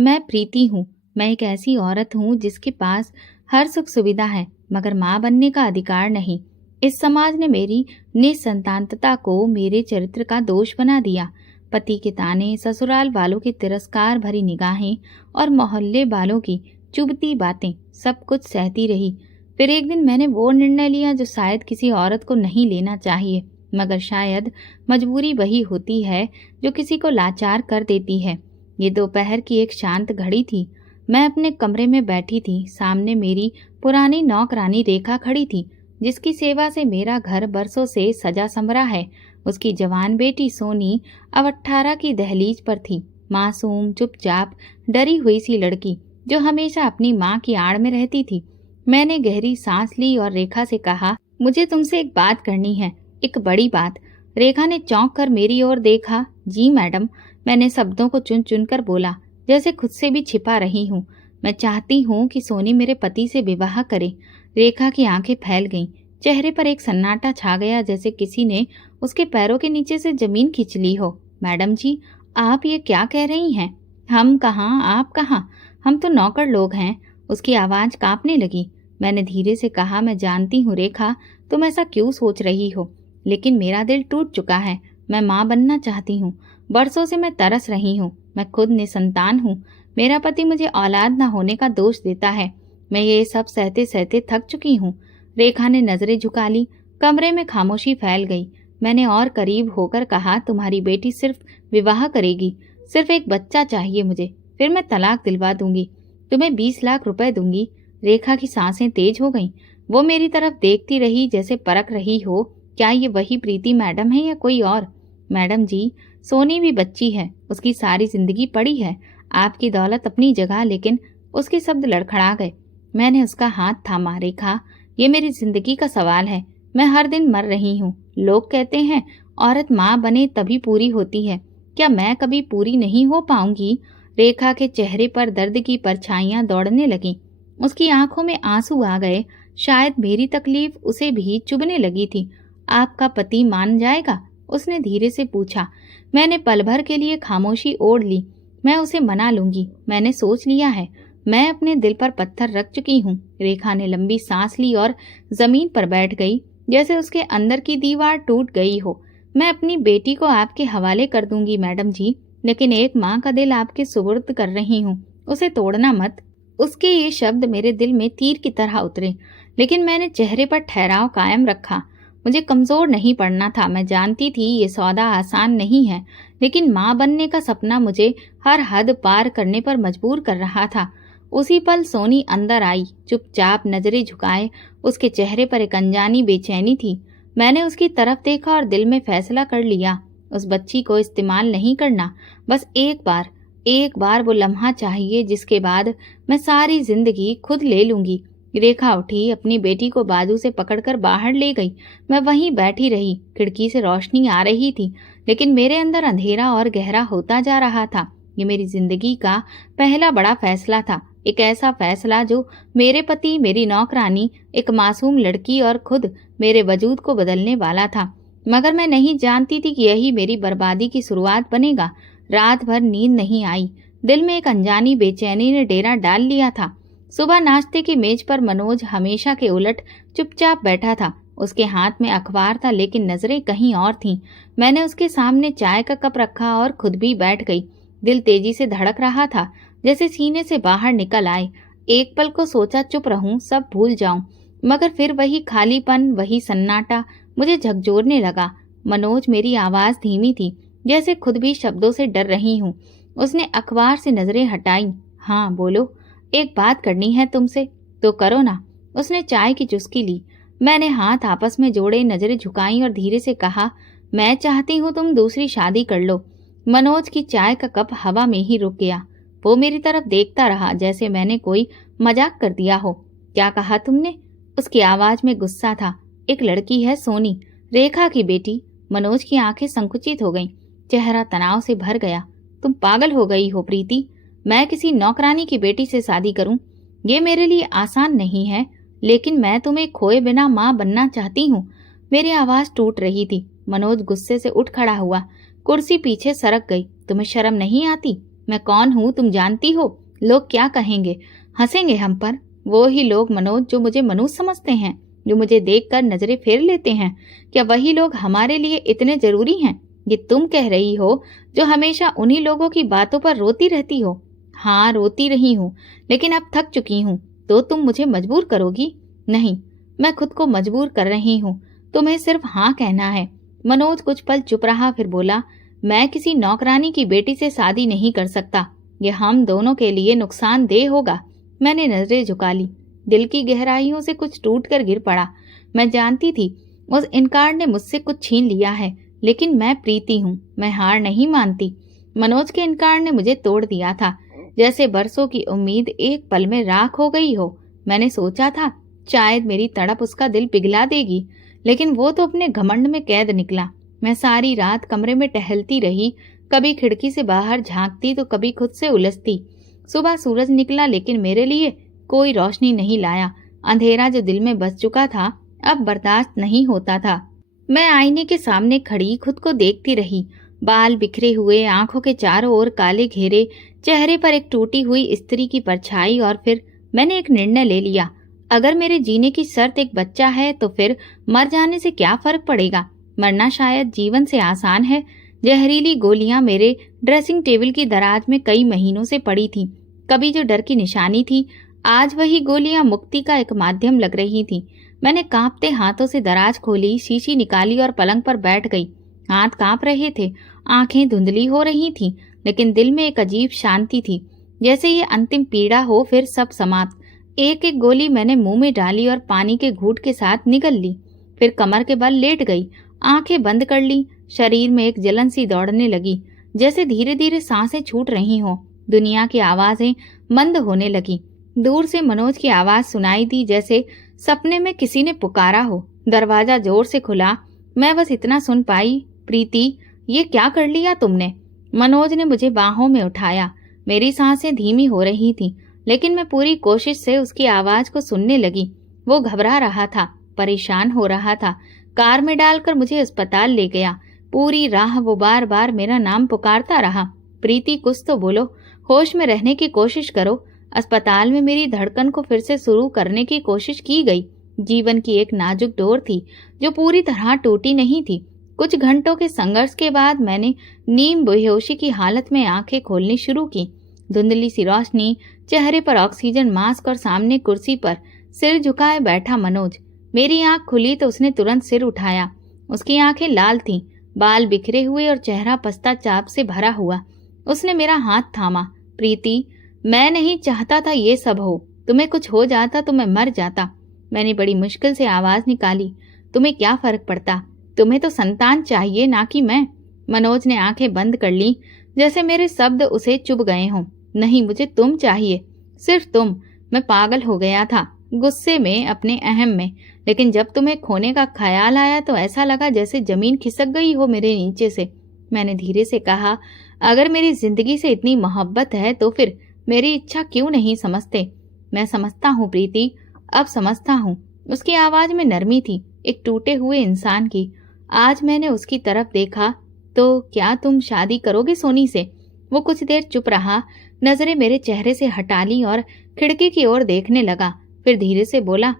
मैं प्रीति हूँ। मैं एक ऐसी औरत हूँ जिसके पास हर सुख सुविधा है, मगर माँ बनने का अधिकार नहीं। इस समाज ने मेरी निसंतानता को मेरे चरित्र का दोष बना दिया। पति के ताने, ससुराल वालों की तिरस्कार भरी निगाहें और मोहल्ले वालों की चुभती बातें, सब कुछ सहती रही। फिर एक दिन मैंने वो निर्णय लिया जो शायद किसी औरत को नहीं लेना चाहिए, मगर शायद मजबूरी वही होती है जो किसी को लाचार कर देती है। ये दोपहर की एक शांत घड़ी थी। मैं अपने कमरे में बैठी थी। सामने मेरी पुरानी नौकरानी रेखा खड़ी थी, जिसकी सेवा से मेरा घर बरसों से सजा संवरा है। उसकी जवान बेटी सोनी अब 18 की दहलीज पर थी। मासूम, चुपचाप, डरी हुई सी लड़की जो हमेशा अपनी माँ की आड़ में रहती थी। मैंने गहरी सांस ली और रेखा से कहा, मुझे तुमसे एक बात करनी है, एक बड़ी बात। रेखा ने चौंक कर मेरी ओर देखा। जी मैडम, मैंने शब्दों को चुन चुन कर बोला, जैसे खुद से भी छिपा रही हूँ। मैं चाहती हूँ कि सोनी मेरे पति से विवाह करे। रेखा की आंखें फैल गईं। चेहरे पर एक सन्नाटा छा गया, जैसे किसी ने उसके पैरों के नीचे से जमीन खींच ली हो। मैडम जी, आप ये क्या कह रही हैं? हम कहाँ, आप कहाँ? हम तो नौकर लोग हैं। उसकी आवाज़ कांपने लगी। मैंने धीरे से कहा, मैं जानती हूँ रेखा, तुम ऐसा क्यों सोच रही हो, लेकिन मेरा दिल टूट चुका है। मैं माँ बनना चाहती हूँ। बरसों से मैं तरस रही हूँ। मैं खुद निसंतान हूँ। मेरा पति मुझे औलाद न होने का दोष देता है। मैं ये सब सहते सहते थक चुकी हूँ। रेखा ने नजरें झुका ली। कमरे में खामोशी फैल गई। मैंने और करीब होकर कहा, तुम्हारी बेटी सिर्फ विवाह करेगी। सिर्फ एक बच्चा चाहिए मुझे, फिर मैं तलाक दिलवा दूंगी। तुम्हें 20 लाख रुपए दूंगी। रेखा की सांसें तेज हो गईं। वो मेरी तरफ देखती रही, जैसे परख रही हो, क्या ये वही प्रीति मैडम है या कोई और? मैडम जी, सोनी भी बच्ची है। उसकी सारी जिंदगी पड़ी है। आपकी दौलत अपनी जगह, लेकिन उसके शब्द लड़खड़ा गए। मैंने उसका हाथ थामा। रेखा, ये मेरी जिंदगी का सवाल है। मैं हर दिन मर रही हूँ। लोग कहते हैं औरत माँ बने तभी पूरी होती है। क्या मैं कभी पूरी नहीं हो पाऊंगी? रेखा के चेहरे पर दर्द की परछाइयां दौड़ने लगीं। उसकी आंखों में आंसू आ गए। शायद मेरी तकलीफ उसे भी चुभने लगी थी। आपका पति मान जाएगा? उसने धीरे से पूछा। मैंने पल भर के लिए खामोशी ओढ़ ली। मैं उसे मना लूंगी। मैंने सोच लिया है। मैं अपने दिल पर पत्थर रख चुकी हूँ। रेखा ने लंबी सांस ली और जमीन पर बैठ गई, जैसे उसके अंदर की दीवार टूट गई हो। मैं अपनी बेटी को आपके हवाले कर दूंगी मैडम जी, लेकिन एक माँ का दिल आपके सुपुर्द कर रही हूँ। उसे तोड़ना मत। उसके ये शब्द मेरे दिल में तीर की तरह उतरे, लेकिन मैंने चेहरे पर ठहराव कायम रखा। मुझे कमजोर नहीं पड़ना था। मैं जानती थी ये सौदा आसान नहीं है, लेकिन माँ बनने का सपना मुझे हर हद पार करने पर मजबूर कर रहा था। उसी पल सोनी अंदर आई, चुपचाप, नजरें झुकाए। उसके चेहरे पर एक अनजानी बेचैनी थी। मैंने उसकी तरफ देखा और दिल में फैसला कर लिया, उस बच्ची को इस्तेमाल नहीं करना। बस एक बार वो लम्हा चाहिए, जिसके बाद मैं सारी जिंदगी खुद ले लूंगी। रेखा उठी, अपनी बेटी को बाजू से पकड़कर बाहर ले गई। मैं वहीं बैठी रही। खिड़की से रोशनी आ रही थी, लेकिन मेरे अंदर अंधेरा और गहरा होता जा रहा था। ये मेरी जिंदगी का पहला बड़ा फैसला था। एक ऐसा फैसला जो मेरे पति, मेरी नौकरानी, एक मासूम लड़की और खुद मेरे वजूद को बदलने वाला था। मगर मैं नहीं जानती थी कि यही मेरी बर्बादी की शुरुआत बनेगा। रात भर नींद नहीं आई। दिल में एक अनजानी बेचैनी ने डेरा डाल लिया था। सुबह नाश्ते की मेज पर मनोज हमेशा के उलट चुपचाप बैठा था। उसके हाथ में अखबार था, लेकिन नजरें कहीं और थीं। मैंने उसके सामने चाय का कप रखा और खुद भी बैठ गई। दिल तेजी से धड़क रहा था, जैसे सीने से बाहर निकल आए। एक पल को सोचा चुप रहूं, सब भूल जाऊं, मगर फिर वही खालीपन, वही सन्नाटा मुझे झकझोरने लगा। मनोज, मेरी आवाज धीमी थी, जैसे खुद भी शब्दों से डर रही हूँ। उसने अखबार से नजरें हटाई। हाँ बोलो, एक बात करनी है तुमसे। तो करो ना। उसने चाय की चुस्की ली। मैंने हाथ आपस में जोड़े, नजरें झुकाई और धीरे से कहा, मैं चाहती हूँ तुम दूसरी शादी कर लो। मनोज की चाय का कप हवा में ही रुक गया। वो मेरी तरफ देखता रहा, जैसे मैंने कोई मजाक कर दिया हो। क्या कहा तुमने? उसकी आवाज में गुस्सा था। एक लड़की है सोनी, रेखा की बेटी। मनोज की आंखें संकुचित हो गईं। चेहरा तनाव से भर गया। तुम पागल हो गई हो प्रीति। मैं किसी नौकरानी की बेटी से शादी करूं? ये मेरे लिए आसान नहीं है, लेकिन मैं तुम्हें खोए बिना माँ बनना चाहती हूँ। मेरी आवाज टूट रही थी। मनोज गुस्से से उठ खड़ा हुआ। कुर्सी पीछे सरक गई। तुम्हें शर्म नहीं आती? मैं कौन हूँ तुम जानती हो? लोग क्या कहेंगे? हंसेंगे हम पर। वो ही लोग मनोज जो मुझे मनुष्य समझते हैं, जो मुझे देखकर नजरें फेर लेते हैं, क्या वही लोग हमारे लिए इतने जरूरी हैं? ये तुम कह रही हो जो हमेशा उन्हीं लोगों की बातों पर रोती रहती हो। हाँ, रोती रही हूँ, लेकिन अब थक चुकी हूँ। तो तुम मुझे मजबूर करोगी? नहीं, मैं खुद को मजबूर कर रही हूँ। तुम्हें सिर्फ हाँ कहना है। मनोज कुछ पल चुप रहा, फिर बोला, मैं किसी नौकरानी की बेटी से शादी नहीं कर सकता। ये हम दोनों के लिए नुकसानदेह होगा। मैंने नजरें झुका ली। दिल की गहराइयों से कुछ टूट कर गिर पड़ा। मैं जानती थी उस इनकार ने मुझसे कुछ छीन लिया है, लेकिन मैं प्रीति हूँ, मैं हार नहीं मानती। मनोज के इनकार ने मुझे तोड़ दिया था, जैसे बरसों की उम्मीद एक पल में राख हो गई हो। मैंने सोचा था शायद मेरी तड़प उसका दिल पिघला देगी, लेकिन वो तो अपने घमंड में कैद निकला। मैं सारी रात कमरे में टहलती रही, कभी खिड़की से बाहर झांकती तो कभी खुद से उलझती। सुबह सूरज निकला, लेकिन मेरे लिए कोई रोशनी नहीं लाया। अंधेरा जो दिल में बस चुका था अब बर्दाश्त नहीं होता था। मैं आईने के सामने खड़ी खुद को देखती रही। बाल बिखरे हुए, आंखों के चारों ओर काले घेरे, चेहरे पर एक टूटी हुई स्त्री की परछाई। और फिर मैंने एक निर्णय ले लिया। अगर मेरे जीने की शर्त एक बच्चा है तो फिर मर जाने से क्या फर्क पड़ेगा? मरना शायद जीवन से आसान है। जहरीली गोलियां मेरे ड्रेसिंग टेबल की दराज में कई महीनों से पड़ी थी। कभी जो डर की निशानी थी, आज वही गोलियां मुक्ति का एक माध्यम लग रही थी। मैंने कांपते हाथों से दराज खोली, शीशी निकाली और पलंग पर बैठ गई। हाथ कांप रहे थे, आंखें धुंधली हो रही थीं, लेकिन दिल में एक अजीब शांति थी, जैसे ये अंतिम पीड़ा हो फिर सब समाप्त। एक एक गोली मैंने मुंह में डाली और पानी के घूंट के साथ निगल ली। फिर कमर के बल लेट गई, आंखें बंद कर ली। शरीर में एक जलन सी दौड़ने लगी, जैसे धीरे धीरे सांसें छूट रही हों। दुनिया की आवाजें मंद होने लगी। दूर से मनोज की आवाज सुनाई दी, जैसे सपने में किसी ने पुकारा हो। दरवाजा जोर से खुला। मैं बस इतना सुन पाई, प्रीति, ये क्या कर लिया तुमने? मनोज ने मुझे बाहों में उठाया। मेरी सांसें धीमी हो रही थीं, लेकिन मैं पूरी कोशिश से उसकी आवाज को सुनने लगी। वो घबरा रहा था, परेशान हो रहा था। कार में डालकर मुझे अस्पताल ले गया। पूरी राह वो बार बार मेरा नाम पुकारता रहा, प्रीति कुछ तो बोलो, होश में रहने की कोशिश करो। अस्पताल में मेरी धड़कन को फिर से शुरू करने की कोशिश की गई। जीवन की एक नाजुक डोर थी जो पूरी तरह टूटी नहीं थी। कुछ घंटों के संघर्ष के बाद मैंने नीम बेहोशी की हालत में आंखें खोलनी शुरू की। धुंधली सी रोशनी, चेहरे पर ऑक्सीजन मास्क और सामने कुर्सी पर सिर झुकाए बैठा मनोज। मेरी आंख खुली तो उसने तुरंत सिर उठाया। उसकी आंखें लाल थीं, बाल बिखरे हुए और चेहरा पश्चाताप से भरा हुआ। उसने मेरा हाथ थामा। प्रीति, मैं नहीं चाहता था ये सब हो। तुम्हें कुछ हो जाता तो मैं मर जाता। मैंने बड़ी मुश्किल से आवाज निकाली, तुम्हें क्या फर्क पड़ता? तुम्हें तो संतान चाहिए, ना कि मैं। मनोज ने आंखें बंद कर ली, जैसे मेरे शब्द उसे चुभ गए हों। नहीं, मुझे तुम चाहिए, सिर्फ तुम। मैं पागल हो गया था, गुस्से में, अपने अहम में। लेकिन जब तुम्हें खोने का ख्याल आया तो ऐसा लगा जैसे जमीन खिसक गई हो मेरे नीचे से। मैंने धीरे से कहा, अगर मेरी जिंदगी से इतनी मोहब्बत है तो फिर मेरी इच्छा क्यों नहीं समझते? मैं समझता हूँ प्रीति, अब समझता हूँ। उसकी आवाज में नरमी थी, एक टूटे हुए इंसान की। आज मैंने उसकी तरफ देखा। तो क्या तुम शादी करोगे सोनी से? वो कुछ देर चुप रहा, नजरें मेरे चेहरे से हटा ली और खिड़की की ओर देखने लगा। फिर धीरे से बोला,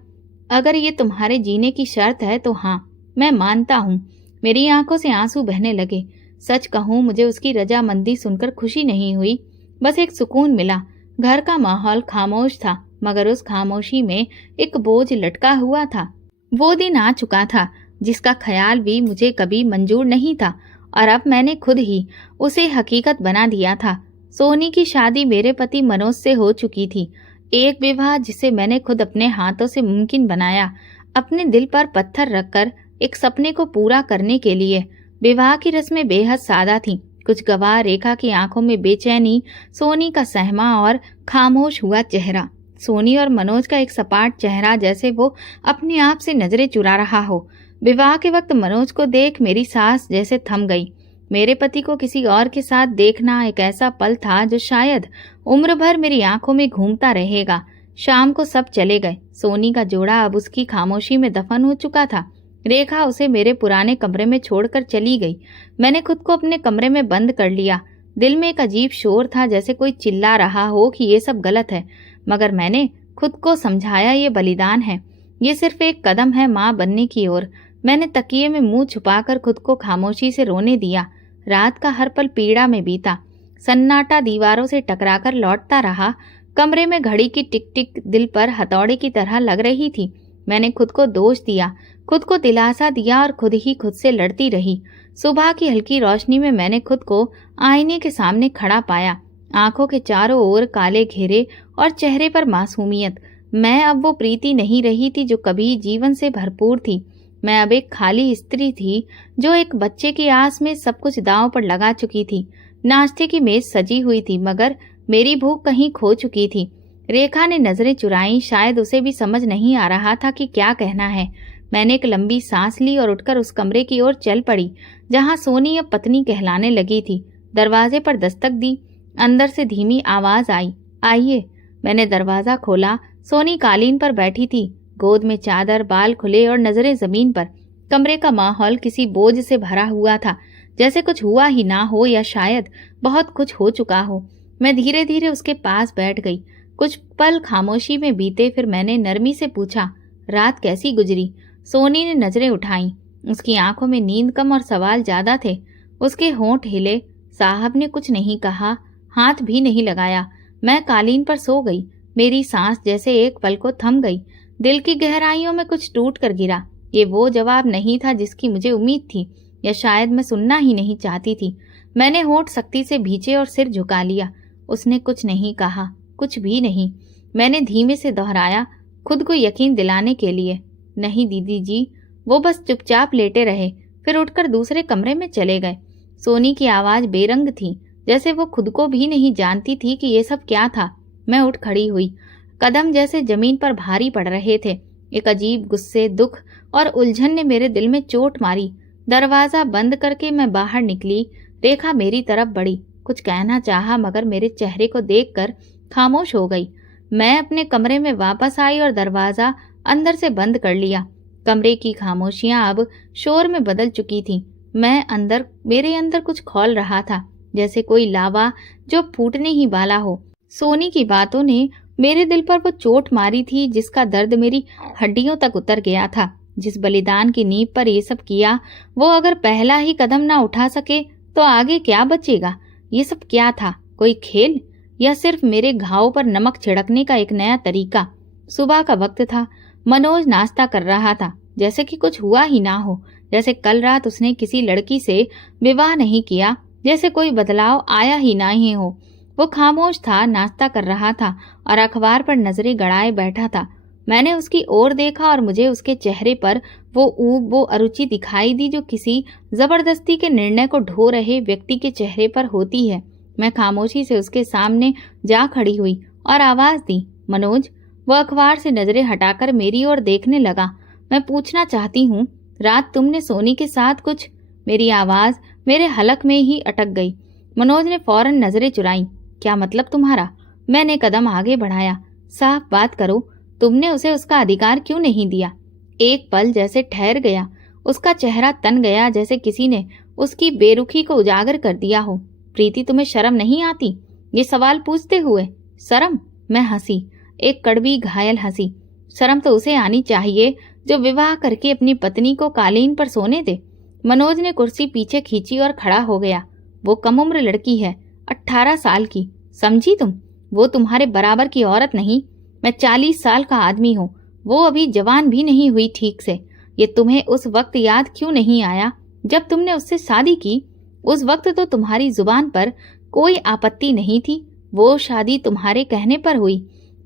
अगर ये तुम्हारे जीने की शर्त है तो हाँ, मैं मानता हूँ। मेरी आंखों से आंसू बहने लगे। सच कहूँ, मुझे उसकी रजामंदी सुनकर खुशी नहीं हुई, बस एक सुकून मिला। घर का माहौल खामोश था, मगर उस खामोशी में एक बोझ लटका हुआ था। वो दिन आ चुका था जिसका ख्याल भी मुझे कभी मंजूर नहीं था, और अब मैंने खुद ही उसे हकीकत बना दिया था। सोनी की शादी मेरे पति मनोज से हो चुकी थी। एक विवाह जिसे मैंने खुद अपने हाथों से मुमकिन बनाया, अपने दिल पर पत्थर रखकर एक सपने को पूरा करने के लिए। विवाह की रस्में बेहद सादा थीं। कुछ गवाह रेखा की आंखों में बेचैनी, सोनी का सहमा और खामोश हुआ चेहरा। सोनी और मनोज का एक सपाट चेहरा, जैसे वो अपने आप से नजरें चुरा रहा हो। विवाह के वक्त मनोज को देख मेरी सांस जैसे थम गई। मेरे पति को किसी और के साथ देखना एक ऐसा पल था जो शायद उम्र भर मेरी आंखों में घूमता रहेगा। शाम को सब चले गए। सोनी का जोड़ा अब उसकी खामोशी में दफन हो चुका था। रेखा उसे मेरे पुराने कमरे में छोड़कर चली गई। मैंने खुद को अपने कमरे में बंद कर लिया। दिल में एक अजीब शोर था, जैसे कोई चिल्ला रहा हो कि ये सब गलत है। मगर मैंने खुद को समझाया, ये बलिदान है, ये सिर्फ एक कदम है माँ बनने की ओर। मैंने तकिए में मुंह छुपाकर खुद को खामोशी से रोने दिया। रात का हर पल पीड़ा में बीता। सन्नाटा दीवारों से टकराकर लौटता रहा। कमरे में घड़ी की टिक टिक दिल पर हथौड़े की तरह लग रही थी। मैंने खुद को दोष दिया, खुद को दिलासा दिया और खुद ही खुद से लड़ती रही। सुबह की हल्की रोशनी में मैंने खुद को आईने के सामने खड़ा पाया। आंखों के चारों ओर काले घेरे और चेहरे पर मासूमियत। मैं अब वो प्रीति नहीं रही थी जो कभी जीवन से भरपूर थी। मैं अब एक खाली स्त्री थी जो एक बच्चे की आस में सब कुछ दांव पर लगा चुकी थी। नाश्ते की मेज सजी हुई थी, मगर मेरी भूख कहीं खो चुकी थी। रेखा ने नजरें चुराई। शायद उसे भी समझ नहीं आ रहा था कि क्या कहना है। मैंने एक लंबी सांस ली और उठकर उस कमरे की ओर चल पड़ी जहां सोनी अब पत्नी कहलाने लगी थी। दरवाजे पर दस्तक दी। अंदर से धीमी आवाज आई, आइए। मैंने दरवाजा खोला। सोनी कालीन पर बैठी थी, गोद में चादर, बाल खुले और नजरें जमीन पर। कमरे का माहौल किसी बोझ से भरा हुआ था, जैसे कुछ हुआ ही ना हो या शायद बहुत कुछ हो चुका हो। मैं धीरे धीरे उसके पास बैठ गई। कुछ पल खामोशी में बीते, फिर मैंने नरमी से पूछा, रात कैसी गुजरी? सोनी ने नजरें उठाईं। उसकी आंखों में नींद कम और सवाल ज्यादा थे। उसके होंठ हिले। साहब ने कुछ नहीं कहा, हाथ भी नहीं लगाया। मैं कालीन पर सो गई। मेरी सांस जैसे एक पल को थम गई। दिल की गहराइयों में कुछ टूट कर गिरा। ये वो जवाब नहीं था जिसकी मुझे उम्मीद थी, या शायद मैं सुनना ही नहीं चाहती थी। मैंने होंठ सख्ती से भींचे और सिर झुका लिया। उसने कुछ नहीं कहा, कुछ भी नहीं। मैंने धीमे से दोहराया, खुद को यकीन दिलाने के लिए, नहीं दीदी जी। वो बस चुपचाप लेटे रहे, फिर उठकर दूसरे कमरे में चले गए। सोनी की आवाज बेरंग थी, जैसे वो खुद को भी नहीं जानती थी कि ये सब क्या था। मैं उठ खड़ी हुई। कदम जैसे जमीन पर भारी पड़ रहे थे। एक अजीब गुस्से, दुख और उलझन ने मेरे दिल में चोट मारी। दरवाजा बंद करके मैं बाहर निकली। रेखा मेरी तरफ बढ़ी, कुछ कहना चाहा, मगर मेरे चेहरे को देखकर खामोश हो गई। मैं अपने कमरे में वापस आई और दरवाजा अंदर से बंद कर लिया। कमरे की खामोशियां अब शोर में बदल चुकी थीं। मेरे अंदर कुछ खौल रहा था, जैसे कोई लावा जो फूटने ही वाला हो। सोनी की बातों ने मेरे दिल पर वो चोट मारी थी जिसका दर्द मेरी हड्डियों तक उतर गया था। जिस बलिदान की नींव पर ये सब किया, वो अगर पहला ही कदम ना उठा सके तो आगे क्या बचेगा? ये सब क्या था? कोई खेल, या सिर्फ मेरे घाव पर नमक छिड़कने का एक नया तरीका? सुबह का वक्त था। मनोज नाश्ता कर रहा था, जैसे कि कुछ हुआ ही ना हो, जैसे कल रात उसने किसी लड़की से विवाह नहीं किया, जैसे कोई बदलाव आया ही ना ही हो। वो खामोश था, नाश्ता कर रहा था और अखबार पर नजरें गड़ाए बैठा था। मैंने उसकी ओर देखा और मुझे उसके चेहरे पर वो ऊब, वो अरुचि दिखाई दी जो किसी जबरदस्ती के निर्णय को ढो रहे व्यक्ति के चेहरे पर होती है। मैं खामोशी से उसके सामने जा खड़ी हुई और आवाज दी, मनोज। वो अखबार से नजरें हटाकर मेरी ओर देखने लगा। मैं पूछना चाहती हूँ, रात तुमने सोनी के साथ कुछ? मेरी आवाज मेरे हलक में ही अटक गई। मनोज ने फौरन नजरें चुराई। क्या मतलब तुम्हारा? मैंने कदम आगे बढ़ाया। साफ बात करो, तुमने उसे उसका अधिकार क्यों नहीं दिया? एक पल जैसे ठहर गया। उसका चेहरा तन गया, जैसे किसी ने उसकी बेरुखी को उजागर कर दिया हो। प्रीति, तुम्हें शर्म नहीं आती? ये सवाल पूछते हुए। शर्म? मैं हंसी, एक कड़वी घायल हंसी। शर्म तो उसे आनी चाहिए जो विवाह करके अपनी पत्नी को कालीन पर सोने दे। मनोज ने कुर्सी पीछे खींची और खड़ा हो गया। वो कम उम्र लड़की है, 18 साल की, समझी तुम? वो तुम्हारे बराबर की औरत नहीं। मैं 40 साल का आदमी हूँ, वो अभी जवान भी नहीं हुई ठीक से। ये तुम्हें उस वक्त याद क्यों नहीं आया जब तुमने उससे शादी की? उस वक्त तो तुम्हारी जुबान पर कोई आपत्ति नहीं थी। वो शादी तुम्हारे कहने पर हुई।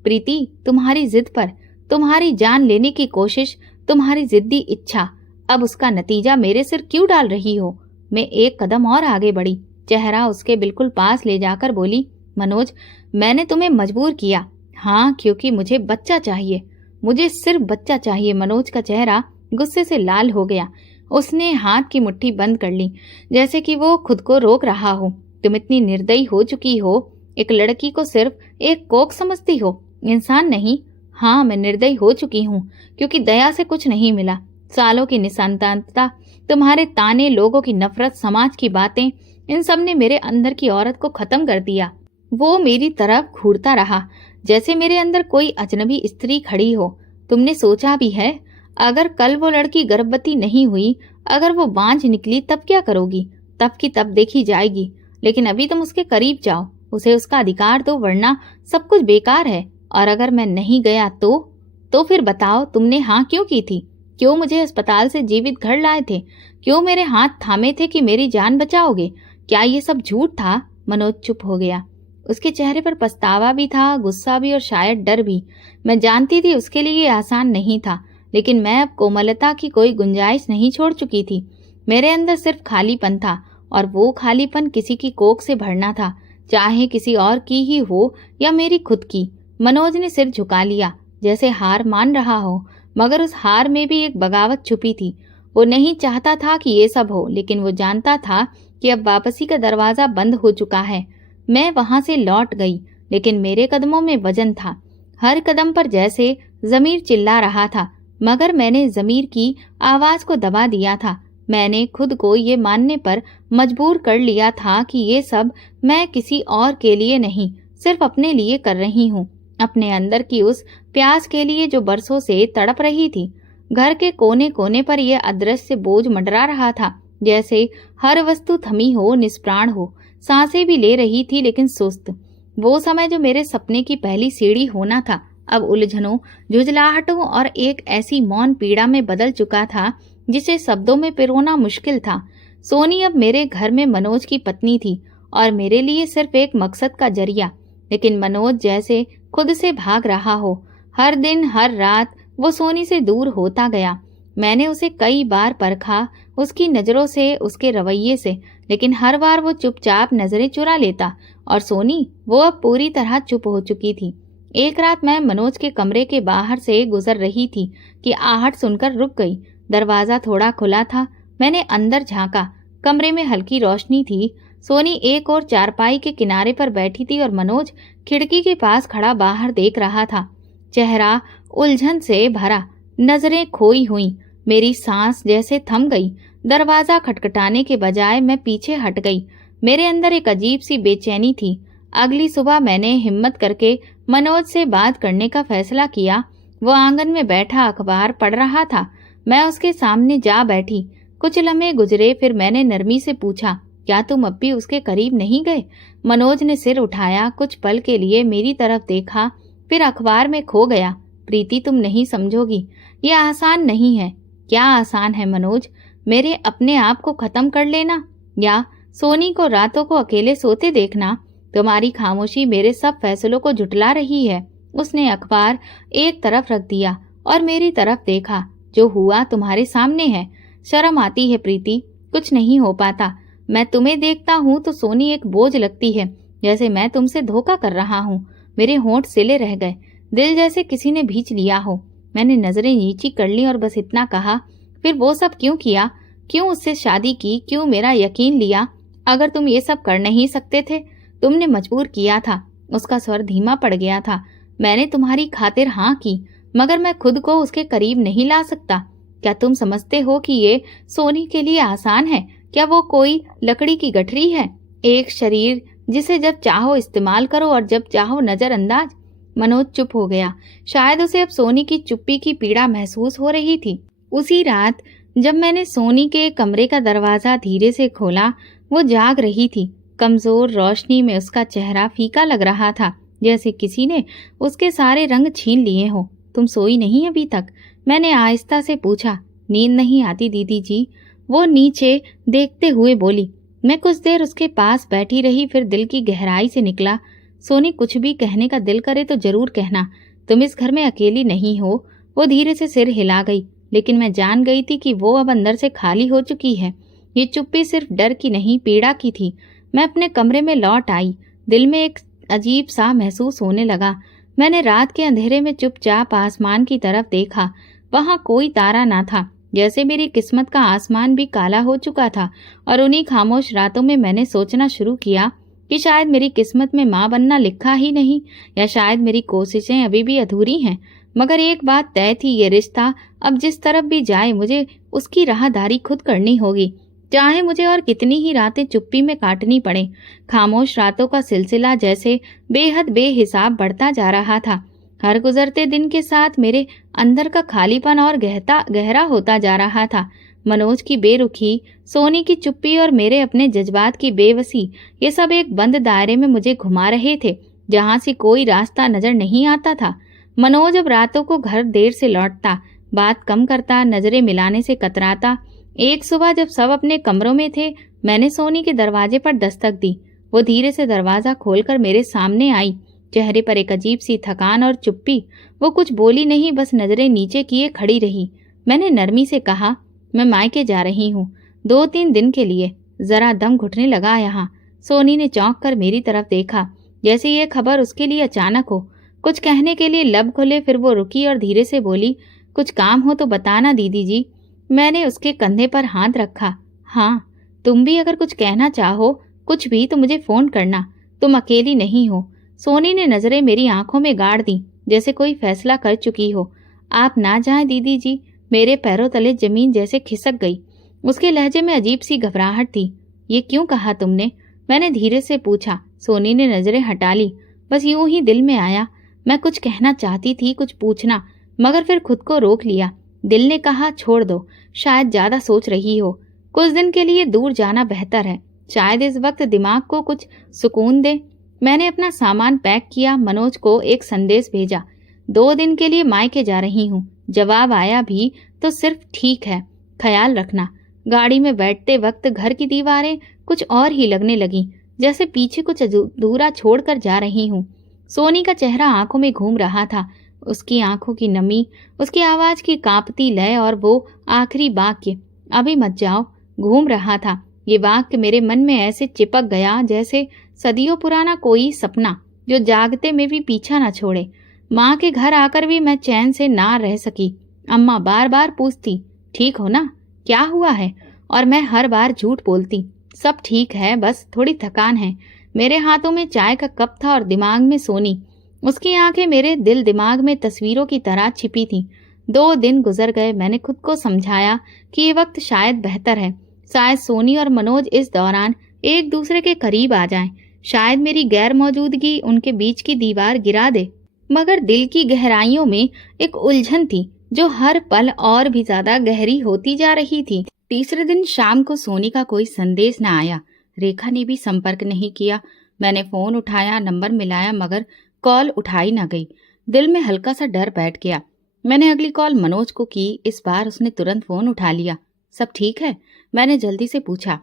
प्रीति, तुम्हारी जिद पर, तुम्हारी जान लेने की कोशिश, तुम्हारी जिद्दी इच्छा, अब उसका नतीजा मेरे सिर क्यों डाल रही हो? मैं एक कदम और आगे बढ़ी, चेहरा उसके बिल्कुल पास ले जाकर बोली, मनोज, मैंने तुम्हें मजबूर किया। हाँ, क्योंकि मुझे बच्चा चाहिए, मुझे सिर्फ बच्चा चाहिए। मनोज का चेहरा गुस्से से लाल हो गया। उसने हाथ की मुट्ठी बंद कर ली, जैसे कि वो खुद को रोक रहा हो। तुम इतनी निर्दयी हो चुकी हो, एक लड़की को सिर्फ एक कोख समझती हो, इंसान नहीं। हाँ, मैं निर्दयी हो चुकी हूँ, क्योंकि दया से कुछ नहीं मिला। सालों की निसंतानता, तुम्हारे ताने, लोगों की नफरत, समाज की बातें, इन सब ने मेरे अंदर की औरत को खत्म कर दिया। वो मेरी तरफ घूरता रहा, जैसे मेरे अंदर कोई अजनबी स्त्री खड़ी हो। तुमने सोचा भी है, अगर कल वो लड़की गर्भवती नहीं हुई, अगर वो बांझ निकली, तब क्या करोगी? तब की तब देखी जाएगी। लेकिन अभी तुम उसके करीब जाओ, उसे उसका अधिकार दो, वरना सब कुछ बेकार है। और अगर मैं नहीं गया तो फिर बताओ, तुमने हाँ क्यों की थी? क्यों मुझे अस्पताल से जीवित घर लाए थे? क्यों मेरे हाथ थामे थे कि मेरी जान बचाओगे? क्या ये सब झूठ था? मनोज चुप हो गया। उसके चेहरे पर पछतावा भी था, गुस्सा भी और शायद डर भी। मैं जानती थी उसके लिए ये आसान नहीं था, लेकिन मैं अब कोमलता की कोई गुंजाइश नहीं छोड़ चुकी थी। मेरे अंदर सिर्फ खालीपन था, और वो खालीपन किसी की कोख से भरना था, चाहे किसी और की ही हो या मेरी खुद की। मनोज ने सिर झुका लिया, जैसे हार मान रहा हो, मगर उस हार में भी एक बगावत छुपी थी। वो नहीं चाहता था कि ये सब हो, लेकिन वो जानता था कि अब वापसी का दरवाजा बंद हो चुका है। मैं वहां से लौट गई, लेकिन मेरे कदमों में वजन था। हर कदम पर जैसे जमीर चिल्ला रहा था, मगर मैंने जमीर की आवाज को दबा दिया था। मैंने खुद को ये मानने पर मजबूर कर लिया था कि ये सब मैं किसी और के लिए नहीं, सिर्फ अपने लिए कर रही हूँ, अपने अंदर की उस प्यास के लिए जो बरसों से तड़प रही थी। घर के कोने कोने पर यह अदृश्य बोझ मंडरा रहा था, जैसे हर वस्तु थमी हो, निष्प्राण हो। सांसें भी ले रही थी, लेकिन सुस्त। वो समय जो मेरे सपने की पहली सीढ़ी होना था, अब उलझनों, झुंझलाहटों और एक ऐसी मौन पीड़ा में बदल चुका था जिसे शब्दों में पिरोना मुश्किल था। सोनी अब मेरे घर में मनोज की पत्नी थी और मेरे लिए सिर्फ एक मकसद का जरिया। लेकिन मनोज जैसे खुद से भाग रहा हो। हर दिन हर रात वो सोनी से दूर होता गया। मैंने उसे कई बार परखा, उसकी नजरों से, उसके रवैये से, लेकिन हर बार वो चुपचाप नजरें चुरा लेता। और सोनी, वो अब पूरी तरह चुप हो चुकी थी। एक रात मैं मनोज के कमरे के बाहर से गुजर रही थी कि आहट सुनकर रुक गई। दरवाजा थोड़ा खुला था। मैंने अंदर झांका। कमरे में हल्की रोशनी थी। सोनी एक और चारपाई के किनारे पर बैठी थी और मनोज खिड़की के पास खड़ा बाहर देख रहा था, चेहरा उलझन से भरा, नजरें खोई हुई। मेरी सांस जैसे थम गई। दरवाजा खटखटाने के बजाय मैं पीछे हट गई। मेरे अंदर एक अजीब सी बेचैनी थी। अगली सुबह मैंने हिम्मत करके मनोज से बात करने का फैसला किया। वो आंगन में बैठा अखबार पढ़ रहा था। मैं उसके सामने जा बैठी। कुछ लम्हे गुजरे, फिर मैंने नरमी से पूछा, क्या तुम अब भी उसके करीब नहीं गए? मनोज ने सिर उठाया, कुछ पल के लिए मेरी तरफ देखा, फिर अखबार में खो गया। प्रीति, तुम नहीं समझोगी, यह आसान नहीं है। क्या आसान है मनोज? मेरे अपने आप को खत्म कर लेना, या सोनी को रातों को अकेले सोते देखना? तुम्हारी खामोशी मेरे सब फैसलों को झुठला रही है। उसने अखबार एक तरफ रख दिया और मेरी तरफ देखा। जो हुआ तुम्हारे सामने है। शर्म आती है प्रीति, कुछ नहीं हो पाता। मैं तुम्हें देखता हूँ तो सोनी एक बोझ लगती है, जैसे मैं तुमसे धोखा कर रहा हूँ। मेरे होंठ सिले रह गए, दिल जैसे किसी ने भींच लिया हो। मैंने नजरें नीची कर ली और बस इतना कहा, फिर वो सब क्यों किया? क्यों उससे शादी की? क्यों मेरा यकीन लिया? अगर तुम ये सब कर नहीं सकते थे, तुमने मजबूर किया था। उसका स्वर धीमा पड़ गया था। मैंने तुम्हारी खातिर हाँ की, मगर मैं खुद को उसके करीब नहीं ला सकता। क्या तुम समझते हो कि ये सोनी के लिए आसान है? क्या वो कोई लकड़ी की गठरी है? एक शरीर जिसे जब चाहो इस्तेमाल करो और जब चाहो नजरअंदाज। मनोज चुप हो गया। शायद उसे अब सोनी की चुप्पी की पीड़ा महसूस हो रही थी। उसी रात जब मैंने सोनी के कमरे का दरवाजा धीरे से खोला, वो जाग रही थी। कमजोर रोशनी में उसका चेहरा फीका लग रहा था, जैसे किसी ने उसके सारे रंग छीन लिए हो। तुम सोई नहीं अभी तक? मैंने आहिस्ता से पूछा। नींद नहीं आती दीदी जी, वो नीचे देखते हुए बोली। मैं कुछ देर उसके पास बैठी रही, फिर दिल की गहराई से निकला, सोनी, कुछ भी कहने का दिल करे तो जरूर कहना। तुम इस घर में अकेली नहीं हो। वो धीरे से सिर हिला गई, लेकिन मैं जान गई थी कि वो अब अंदर से खाली हो चुकी है। ये चुप्पी सिर्फ डर की नहीं, पीड़ा की थी। मैं अपने कमरे में लौट आई। दिल में एक अजीब सा महसूस होने लगा। मैंने रात के अंधेरे में चुपचाप आसमान की तरफ देखा। वहां कोई तारा ना था, जैसे मेरी किस्मत का आसमान भी काला हो चुका था। और उन्हीं खामोश रातों में मैंने सोचना शुरू किया कि शायद मेरी किस्मत में माँ बनना लिखा ही नहीं, या शायद मेरी कोशिशें अभी भी अधूरी हैं। मगर एक बात तय थी, ये रिश्ता अब जिस तरफ भी जाए मुझे उसकी राहदारी खुद करनी होगी। चाहे मुझे और कितनी ही रातें चुप्पी में काटनी पड़े। खामोश रातों का सिलसिला जैसे बेहद बेहिसाब बढ़ता जा रहा था। हर गुजरते दिन के साथ मेरे अंदर का खालीपन और गहरा होता जा रहा था। मनोज की बेरुखी, सोनी की चुप्पी और मेरे अपने जज्बात की बेबसी, ये सब एक बंद दायरे में मुझे घुमा रहे थे, जहां से कोई रास्ता नजर नहीं आता था। मनोज अब रातों को घर देर से लौटता, बात कम करता, नजरें मिलाने से कतराता। एक सुबह जब सब अपने कमरों में थे, मैंने सोनी के दरवाजे पर दस्तक दी। वो धीरे से दरवाजा खोलकर मेरे सामने आई, चेहरे पर एक अजीब सी थकान और चुप्पी। वो कुछ बोली नहीं, बस नजरें नीचे किए खड़ी रही। मैंने नरमी से कहा, मैं मायके जा रही हूँ 2-3 दिन के लिए, जरा दम घुटने लगा यहाँ। सोनी ने चौंक कर मेरी तरफ देखा, जैसे ये खबर उसके लिए अचानक हो। कुछ कहने के लिए लब खुले, फिर वो रुकी और धीरे से बोली, कुछ काम हो तो बताना दीदी जी। मैंने उसके कंधे पर हाथ रखा। हाँ, तुम भी अगर कुछ कहना चाहो, कुछ भी, तो मुझे फोन करना, तुम अकेली नहीं हो। सोनी ने नजरें मेरी आंखों में गाड़ दी, जैसे कोई फैसला कर चुकी हो। आप ना जाएं दीदी जी। मेरे पैरों तले जमीन जैसे खिसक गई। उसके लहजे में अजीब सी घबराहट थी। ये क्यों कहा तुमने? मैंने धीरे से पूछा। सोनी ने नजरें हटा ली। बस यूं ही दिल में आया। मैं कुछ कहना चाहती थी, कुछ पूछना, मगर फिर खुद को रोक लिया। दिल ने कहा, छोड़ दो, शायद ज्यादा सोच रही हो। कुछ दिन के लिए दूर जाना बेहतर है, शायद इस वक्त दिमाग को कुछ सुकून दे। मैंने अपना सामान पैक किया, मनोज को एक संदेश भेजा, 2 दिन के लिए मायके जा रही हूँ। जवाब आया भी तो सिर्फ ठीक है, ख्याल रखना। गाड़ी में बैठते वक्त घर की दीवारें कुछ और ही लगने लगी, जैसे पीछे कुछ अधूरा छोड़कर जा रही हूँ। सोनी का चेहरा आंखों में घूम रहा था, उसकी आंखों की नमी, उसकी आवाज की कांपती लय और वो आखिरी वाक्य, अभी मत जाओ, घूम रहा था। ये वाक्य मेरे मन में ऐसे चिपक गया जैसे सदियों पुराना कोई सपना, जो जागते में भी पीछा न छोड़े। माँ के घर आकर भी मैं चैन से ना रह सकी। अम्मा बार बार पूछती, ठीक हो ना, क्या हुआ है? और मैं हर बार झूठ बोलती, सब ठीक है, बस थोड़ी थकान है। मेरे हाथों में चाय का कप था और दिमाग में सोनी। उसकी आंखें मेरे दिल दिमाग में तस्वीरों की तरह छिपी थीं। 2 दिन गुजर गए। मैंने खुद को समझाया कि ये वक्त शायद बेहतर है, शायद सोनी और मनोज इस दौरान एक दूसरे के करीब आ जाएं, शायद मेरी गैर मौजूदगी उनके बीच की दीवार गिरा दे। मगर दिल की गहराइयों में एक उलझन थी, जो हर पल और भी ज्यादा गहरी होती जा रही थी। तीसरे दिन शाम को सोनी का कोई संदेश न आया। रेखा ने भी संपर्क नहीं किया। मैंने फोन उठाया, नंबर मिलाया, मगर कॉल उठाई न गई। दिल में हल्का सा डर बैठ गया। मैंने अगली कॉल मनोज को की। इस बार उसने तुरंत फोन उठा लिया। सब ठीक है? मैंने जल्दी से पूछा।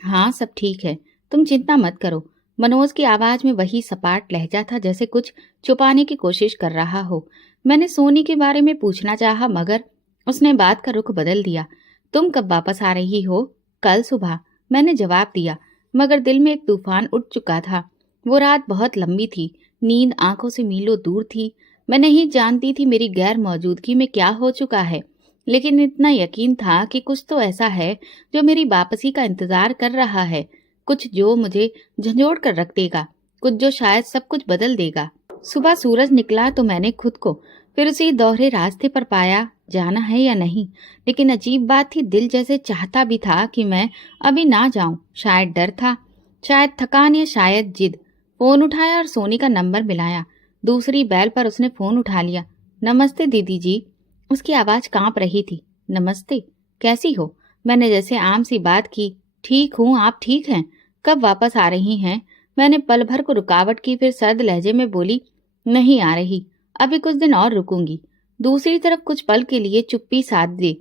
हाँ, सब ठीक है, तुम चिंता मत करो। मनोज की आवाज में वही सपाट लहजा था, जैसे कुछ छुपाने की कोशिश कर रहा हो। मैंने सोनी के बारे में पूछना चाहा, मगर उसने बात का रुख बदल दिया। तुम कब वापस आ रही हो? कल सुबह, मैंने जवाब दिया, मगर दिल में एक तूफान उठ चुका था। वो रात बहुत लंबी थी, नींद आंखों से मीलों दूर थी। मैं नहीं जानती थी मेरी गैर मौजूदगी में क्या हो चुका है, लेकिन इतना यकीन था कि कुछ तो ऐसा है जो मेरी वापसी का इंतजार कर रहा है, कुछ जो मुझे झंझोड़ कर रख देगा, कुछ जो शायद सब कुछ बदल देगा। सुबह सूरज निकला तो मैंने खुद को फिर उसी दोहरे रास्ते पर पाया, जाना है या नहीं। लेकिन अजीब बात थी, दिल जैसे चाहता भी था कि मैं अभी ना जाऊं। शायद डर था, शायद थकान, या शायद जिद। फोन उठाया और सोनी का नंबर मिलाया। दूसरी बैल पर उसने फोन उठा लिया। नमस्ते दीदी जी। उसकी आवाज कांप रही थी। नमस्ते, कैसी हो? मैंने जैसे आम सी बात की। ठीक हूँ, आप ठीक हैं? कब वापस आ रही हैं? मैंने पल भर को रुकावट की, फिर सर्द लहजे में बोली, नहीं आ रही, अभी कुछ दिन और रुकूंगी। दूसरी तरफ कुछ पल के लिए चुप्पी साध दी।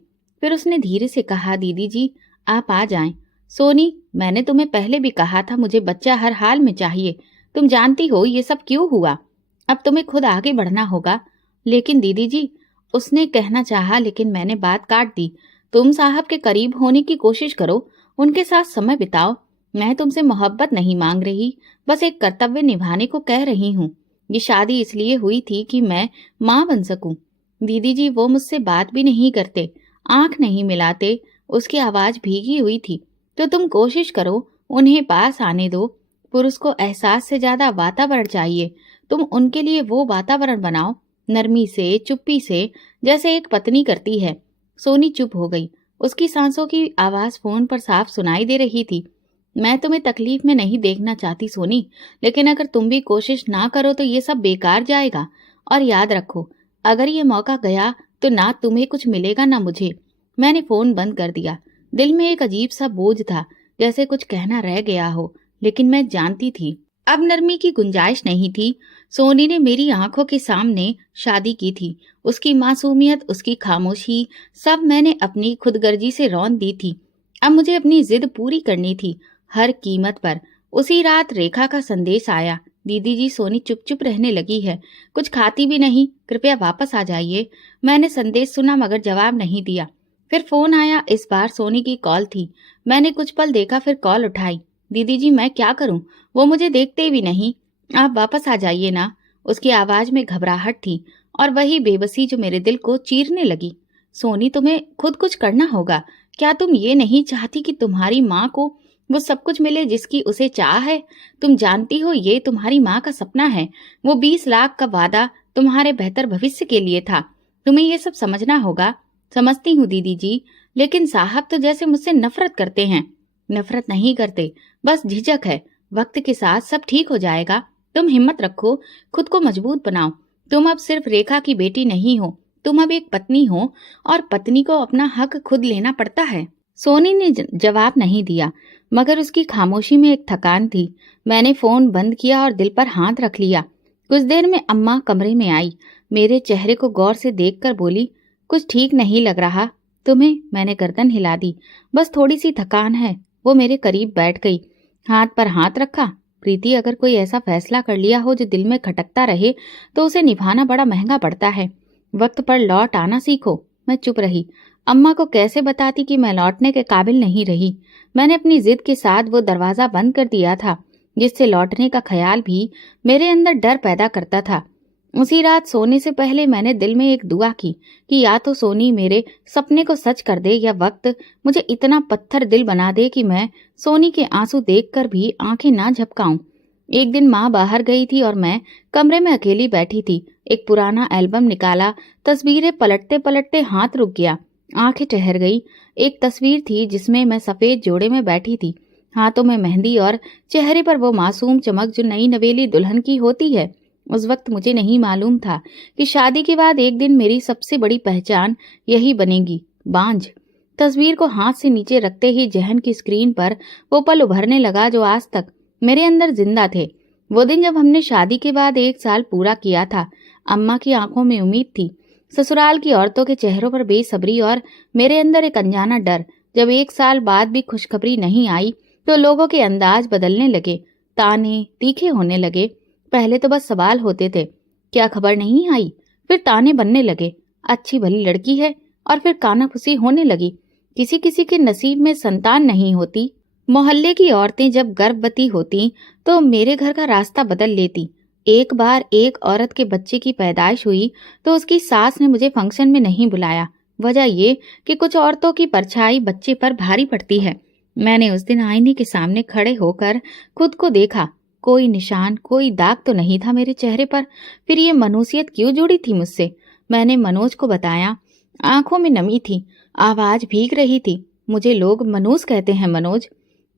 फिर उसने धीरे से कहा, दीदी जी आप आ जाएं। सोनी, मैंने तुम्हें पहले भी कहा था, मुझे बच्चा हर हाल में चाहिए। तुम जानती हो ये सब क्यों हुआ। अब तुम्हें खुद आगे बढ़ना होगा। लेकिन दीदी जी, उसने कहना चाहा, लेकिन मैंने बात काट दी। तुम साहब के करीब होने की कोशिश करो, उनके साथ समय बिताओ। मैं तुमसे मोहब्बत नहीं मांग रही, बस एक कर्तव्य निभाने को कह रही हूँ। ये शादी इसलिए हुई थी कि मैं माँ बन सकूं। दीदी जी, वो मुझसे बात भी नहीं करते, आंख नहीं मिलाते, उसकी आवाज भीगी हुई थी। तो तुम कोशिश करो, उन्हें पास आने दो। पुरुष को एहसास से ज्यादा वातावरण चाहिए। तुम उनके लिए वो वातावरण बनाओ, नरमी से, चुप्पी से, जैसे एक पत्नी करती है। सोनी चुप हो गई। उसकी सांसों की आवाज़ फ़ोन पर साफ सुनाई दे रही थी। मैं तुम्हें तकलीफ में नहीं देखना चाहती सोनी, लेकिन अगर तुम भी कोशिश ना करो तो ये सब बेकार जाएगा। और याद रखो, अगर ये मौका गया तो ना तुम्हें कुछ मिलेगा ना मुझे। मैंने फ़ोन बंद कर दिया। दिल में एक अजीब सा बोझ था, जैसे कुछ कहना रह गया हो, लेकिन मैं जानती थी अब नरमी की गुंजाइश नहीं थी। सोनी ने मेरी आंखों के सामने शादी की थी। उसकी मासूमियत, उसकी खामोशी, सब मैंने अपनी खुदगर्जी से रौंद दी थी। अब मुझे अपनी जिद पूरी करनी थी, हर कीमत पर। उसी रात रेखा का संदेश आया, दीदी जी सोनी चुप चुप रहने लगी है, कुछ खाती भी नहीं, कृपया वापस आ जाइए। मैंने संदेश सुना मगर जवाब नहीं दिया। फिर फोन आया, इस बार सोनी की कॉल थी। मैंने कुछ पल देखा, फिर कॉल उठाई। दीदी जी मैं क्या करूं, वो मुझे देखते भी नहीं, आप वापस आ जाइए ना। उसकी आवाज में घबराहट थी और वही बेबसी जो मेरे दिल को चीरने लगी। सोनी तुम्हें खुद कुछ करना होगा। क्या तुम ये नहीं चाहती कि तुम्हारी माँ को वो सब कुछ मिले जिसकी उसे चाह है? तुम जानती हो ये तुम्हारी माँ का सपना है। वो 20 लाख का वादा तुम्हारे बेहतर भविष्य के लिए था। तुम्हें ये सब समझना होगा। समझती हूँ दीदी जी, लेकिन साहब तो जैसे मुझसे नफरत करते हैं। नफरत नहीं करते, बस झिझक है। वक्त के साथ सब ठीक हो जाएगा। तुम हिम्मत रखो, खुद को मजबूत बनाओ। तुम अब सिर्फ रेखा की बेटी नहीं हो, तुम अब एक पत्नी हो, और पत्नी को अपना हक खुद लेना पड़ता है। सोनी ने जवाब नहीं दिया, मगर उसकी खामोशी में एक थकान थी। मैंने फोन बंद किया और दिल पर हाथ रख लिया। कुछ देर में अम्मा कमरे में आई। मेरे चेहरे को गौर से देखकर बोली, कुछ ठीक नहीं लग रहा तुम्हें? मैंने गर्दन हिला दी। बस थोड़ी सी थकान है। वो मेरे करीब बैठ गई, हाथ पर हाथ रखा। प्रीति, अगर कोई ऐसा फैसला कर लिया हो जो दिल में खटकता रहे तो उसे निभाना बड़ा महंगा पड़ता है। वक्त पर लौट आना सीखो। मैं चुप रही। अम्मा को कैसे बताती कि मैं लौटने के काबिल नहीं रही। मैंने अपनी जिद के साथ वो दरवाजा बंद कर दिया था जिससे लौटने का ख्याल भी मेरे अंदर डर पैदा करता था। उसी रात सोने से पहले मैंने दिल में एक दुआ की कि या तो सोनी मेरे सपने को सच कर दे, या वक्त मुझे इतना पत्थर दिल बना दे कि मैं सोनी के आंसू देखकर भी आंखें ना झपकाऊं। एक दिन माँ बाहर गई थी और मैं कमरे में अकेली बैठी थी। एक पुराना एल्बम निकाला, तस्वीरें पलटते पलटते हाथ रुक गया, आंखें ठहर गई। एक तस्वीर थी जिसमें मैं सफेद जोड़े में बैठी थी, हाथों में मेहंदी और चेहरे पर वो मासूम चमक जो नई नवेली दुल्हन की होती है। उस वक्त मुझे नहीं मालूम था कि शादी के बाद एक दिन मेरी सबसे बड़ी पहचान यही बनेगी, बांझ। तस्वीर को हाथ से नीचे रखते ही जहन की स्क्रीन पर वो पल उभरने लगा जो आज तक मेरे अंदर जिंदा थे। वो दिन जब हमने शादी के बाद 1 साल पूरा किया था। अम्मा की आंखों में उम्मीद थी, ससुराल की औरतों के चेहरों पर बेसब्री और मेरे अंदर एक अनजाना डर। जब 1 साल बाद भी खुशखबरी नहीं आई तो लोगों के अंदाज बदलने लगे, ताने तीखे होने लगे। पहले तो बस सवाल होते थे, क्या खबर नहीं आई? फिर ताने बनने लगे, अच्छी भली लड़की है। और फिर कानाफूसी होने लगी, किसी किसी के नसीब में संतान नहीं होती। मोहल्ले की औरतें जब गर्भवती होती तो मेरे घर का रास्ता बदल लेती। एक बार एक औरत के बच्चे की पैदाइश हुई तो उसकी सास ने मुझे फंक्शन में नहीं बुलाया। वजह ये कि कुछ औरतों की परछाई बच्चे पर भारी पड़ती है। मैंने उस दिन आईने के सामने खड़े होकर खुद को देखा। कोई निशान, कोई दाग तो नहीं था मेरे चेहरे पर। फिर ये मनुष्यत क्यों जुड़ी थी मुझसे? मैंने मनोज को बताया। आंखों में नमी थी, आवाज भीग रही थी। मुझे लोग मनोज कहते हैं। मनोज,